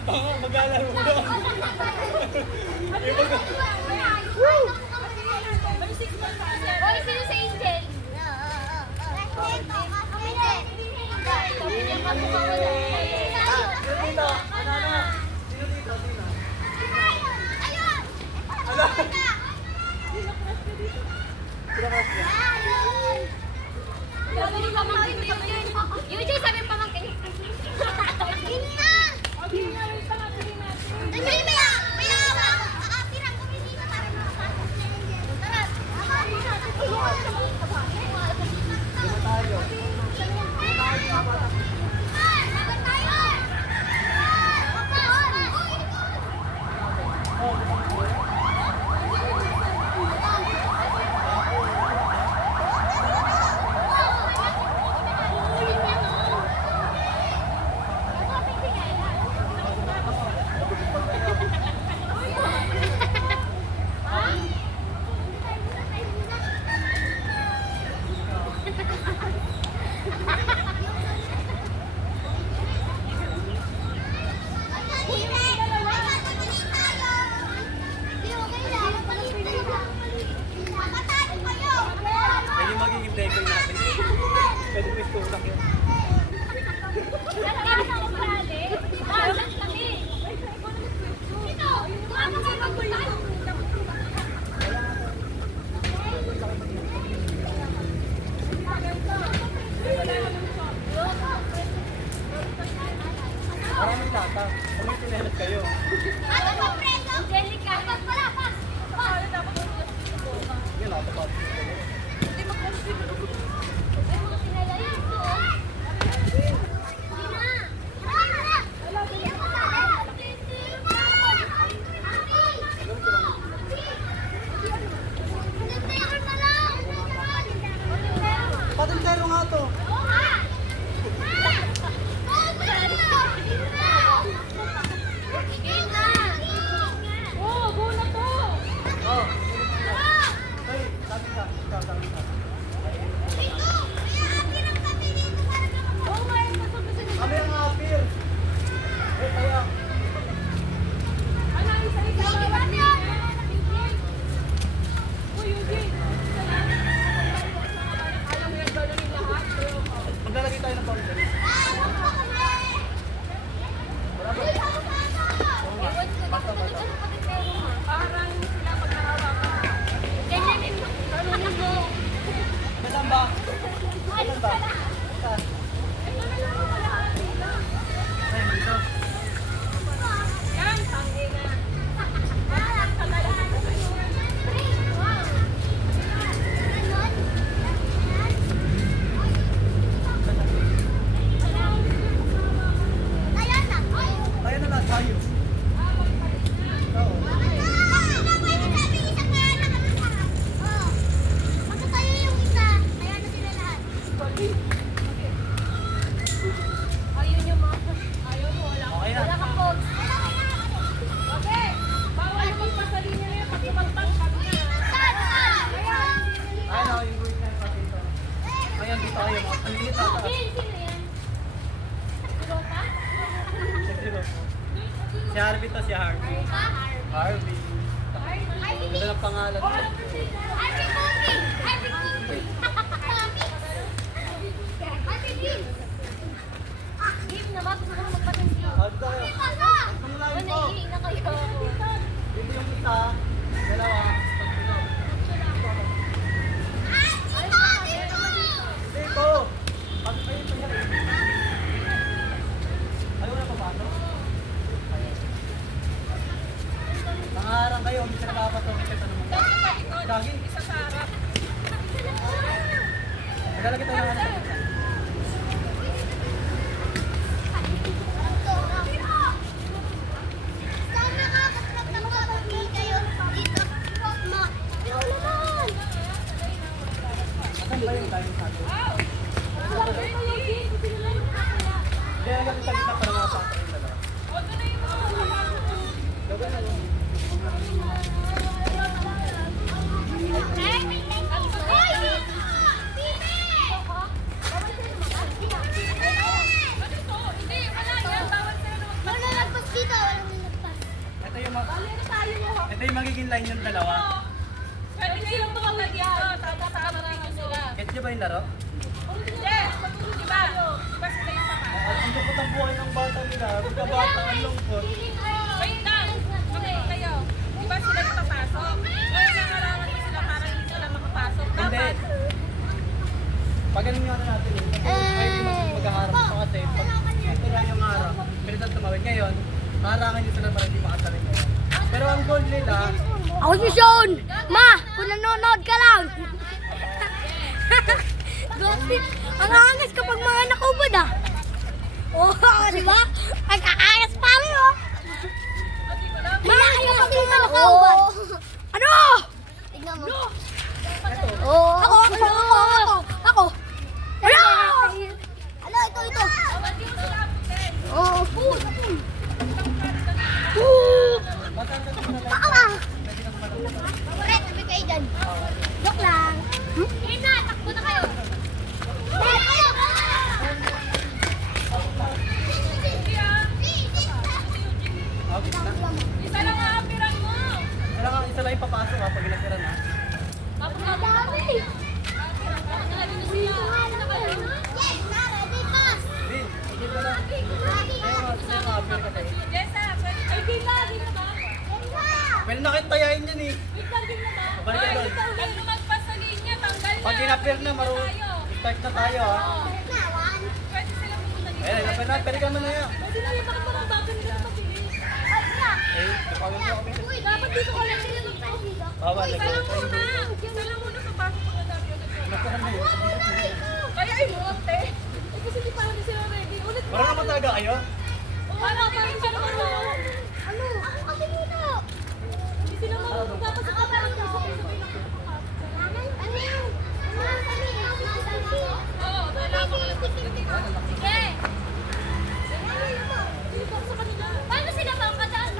Panga, maglalaro doon. Hoy, sino sa Angel? Sabi niya kamukha ko na. Sino dito? Ano na? Sino dito? Sino? Ayun! Ano? Sino ka siya? Sabi ni pamangkin mo yun. Yung Jay, sabi ng pamangkin. Gina! Dali, may tirang kumisina para makapasok na Angel. Tara! Sino tayo? Pwede magiging decor natin. Pwede pwesto lang yun. Maraming tata. Kung may tinelas kayo. Yun, nakatapat. Patintero nga to. Oh. Hey, sabi ka. Sabi ka. Kami ang appeal. Eh, kaya. Maglalagay tayo ng boundary. Wala ba? Saan ba? Saan ba? Saan? Ay, dito. Tayo na lang, tayo. Oo. Okay na. Wala ka po. Ayun o, yung group na yung patito. Ayan, dito kayo. Ang liit na taas. Si Harvey to, si Harvey. Harvey. Ganda ng pangalan ko. How's tayo? Ang layo po. Dito yung isa, dalawa, tatlo. Dito! Pag kayo pa yan. Ayaw na papasok? Ayaw. Nangaharang kayo, hindi sila papasok. Lagi. Isa sa harap. Naglalagay tayo ng ano sa gitna. line yung dalawa. Pwede silang tumawag dito, tapos kakarating nyo sila. Get nyo ba yung laro? Hindi, matulog di ba? Di ba sila yung papasok? Ang lungkot ang buhay ng bata nila. Pagkabata, ang lungkot. Wait lang, makinig kayo. Di ba sila yung papasok? Kaya nangarangan mo sila para hindi sila makapasok. Hindi. Dapat, Pag ganun yung ano natin eh. Pwede maghaharap pa kasi pag ito lang yung harap, pilitan tumawid ngayon, harangan nyo sila para hindi makatawid ngayon. Pero ang goal nila, Ako si Sean! Ma! Kung nanonood ka lang! Ang angas kapag mga nakubad ah! Oh, di ba? Ang kaangas pa rin oh! Ma! Ayaw pag mga nakubad! Ano? Tignan mo. Ako! Ano? Ano? Ito! Oh! Baka ba? Pre, tabi kayo dyan. Joke lang. Game na, takbo na kayo. okay na. isa lang ang apirang mo. Kailangan isa lang yung papasok ha, pag inakiran ha. Tapos na dito sila. Bin, hindi ba na? Ayaw nga, apir kasi. Jessa, pwede kayo. Game na ba? Pwede na kitang tayain yan eh. Wait lang, game na ba? Babalik ka doon. Pag lumagpas sa linya, tanggal na. Pag inapir na, start na tayo ha. Pwede sila pumunta dito. Ayun, inapir na, pwede ka mo na yan. Pwede na yung mga bago nila mabilis. Eh, kapag mo kami. Dapat dito ka lang sila magpapalito. Bawal, Isa lang nag-o-open muna. din. Isa lang muna sa bago ko na sabi ko. Nagkaroon na yun. Kaya ay mo, te. Eh kasi di pa rin sila ready. Ulit mo. Parang naman talaga kayo? Ano, parang sila marunong. Ano? Ako kasi muna. Hindi sila marunong. Dapat sa parang sabay-sabay lang kapapasok. Ano yun? Oo, wala ko lang. Sige. Dito sa kanila. Paano sila makakadaan?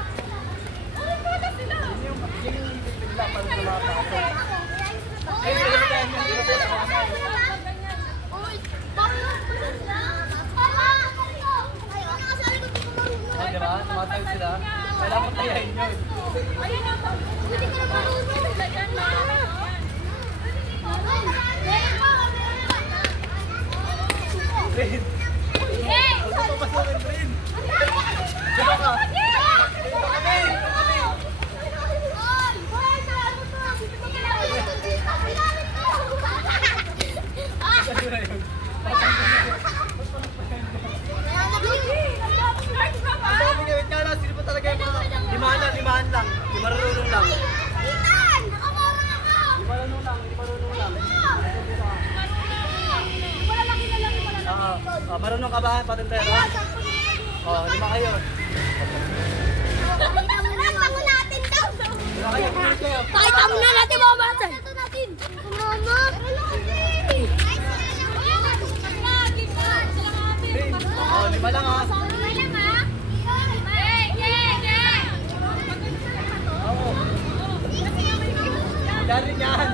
Ay, bata sila. Yun yung bigla para sa mga pasok. Eh, pinagkain niya dito sa mga Ganyan. Oh, di ba? Tumatawid sila. Kailangan mo tayahin yun. Ayun na. Hindi ka na marunong. Ganyan na. Rin. Huwag mo papasukin, Rin. Diba ka? Kasi na yun. Sabi niya, wait nga lang, sino pa talaga yung mga limahan lang. Di marunong lang. Di marunong lang, di marunong lang. Marunong ka ba, patentero? Oo, lima kayo. Lima kayo, pumunta kayo. Pakita mo na natin mga bata. Ito natin. Mama. Rin. Oo, lima lang ha. Oo. Yan rin yan.